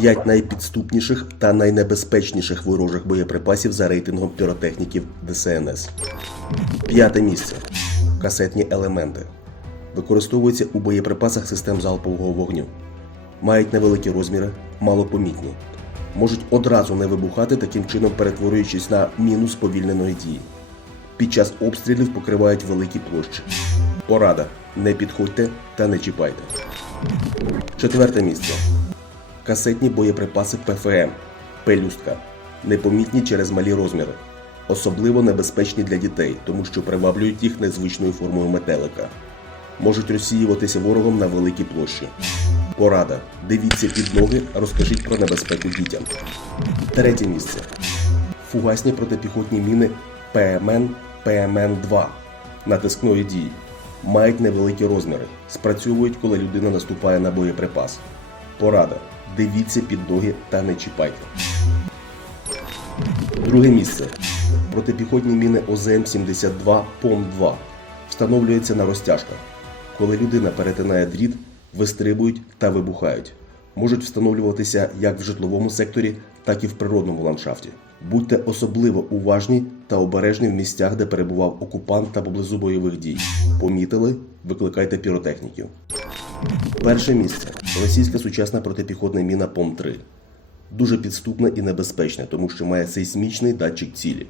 5 найпідступніших та найнебезпечніших ворожих боєприпасів за рейтингом піротехніків ДСНС. П'яте місце. Касетні елементи. Використовуються у боєприпасах систем залпового вогню. Мають невеликі розміри, малопомітні. Можуть одразу не вибухати, таким чином перетворюючись на міну сповільненої дії. Під час обстрілів покривають великі площі. Порада. Не підходьте та не чіпайте. Четверте місце. Касетні боєприпаси ПФМ. Пелюстка. Непомітні через малі розміри. Особливо небезпечні для дітей, тому що приваблюють їх незвичною формою метелика. Можуть розсіюватися ворогом на великій площі. Порада. Дивіться під ноги, розкажіть про небезпеку дітям. Третє місце. Фугасні протипіхотні міни ПМН ПМН-2 натискної дії. Мають невеликі розміри. Спрацьовують, коли людина наступає на боєприпас. Порада. Дивіться під ноги та не чіпайте. Друге місце. Протипіхотні міни ОЗМ-72 ПОМ-2 встановлюються на розтяжках. Коли людина перетинає дріт, вистрибують та вибухають. Можуть встановлюватися як в житловому секторі, так і в природному ландшафті. Будьте особливо уважні та обережні в місцях, де перебував окупант та поблизу бойових дій. Помітили? Викликайте піротехніків. Перше місце російська сучасна протипіхотна міна ПОМ-3. Дуже підступна і небезпечна, тому що має сейсмічний датчик цілі.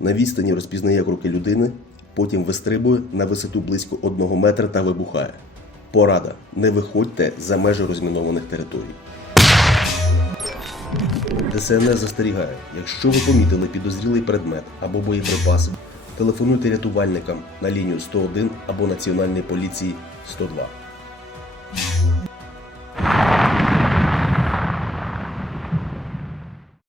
На відстані розпізнає кроки людини, потім вистрибує на висоту близько 1 метра та вибухає. Порада. Не виходьте за межі розмінованих територій. ДСНС застерігає, якщо ви помітили підозрілий предмет або боєприпаси, телефонуйте рятувальникам на лінію 101 або Національної поліції 102.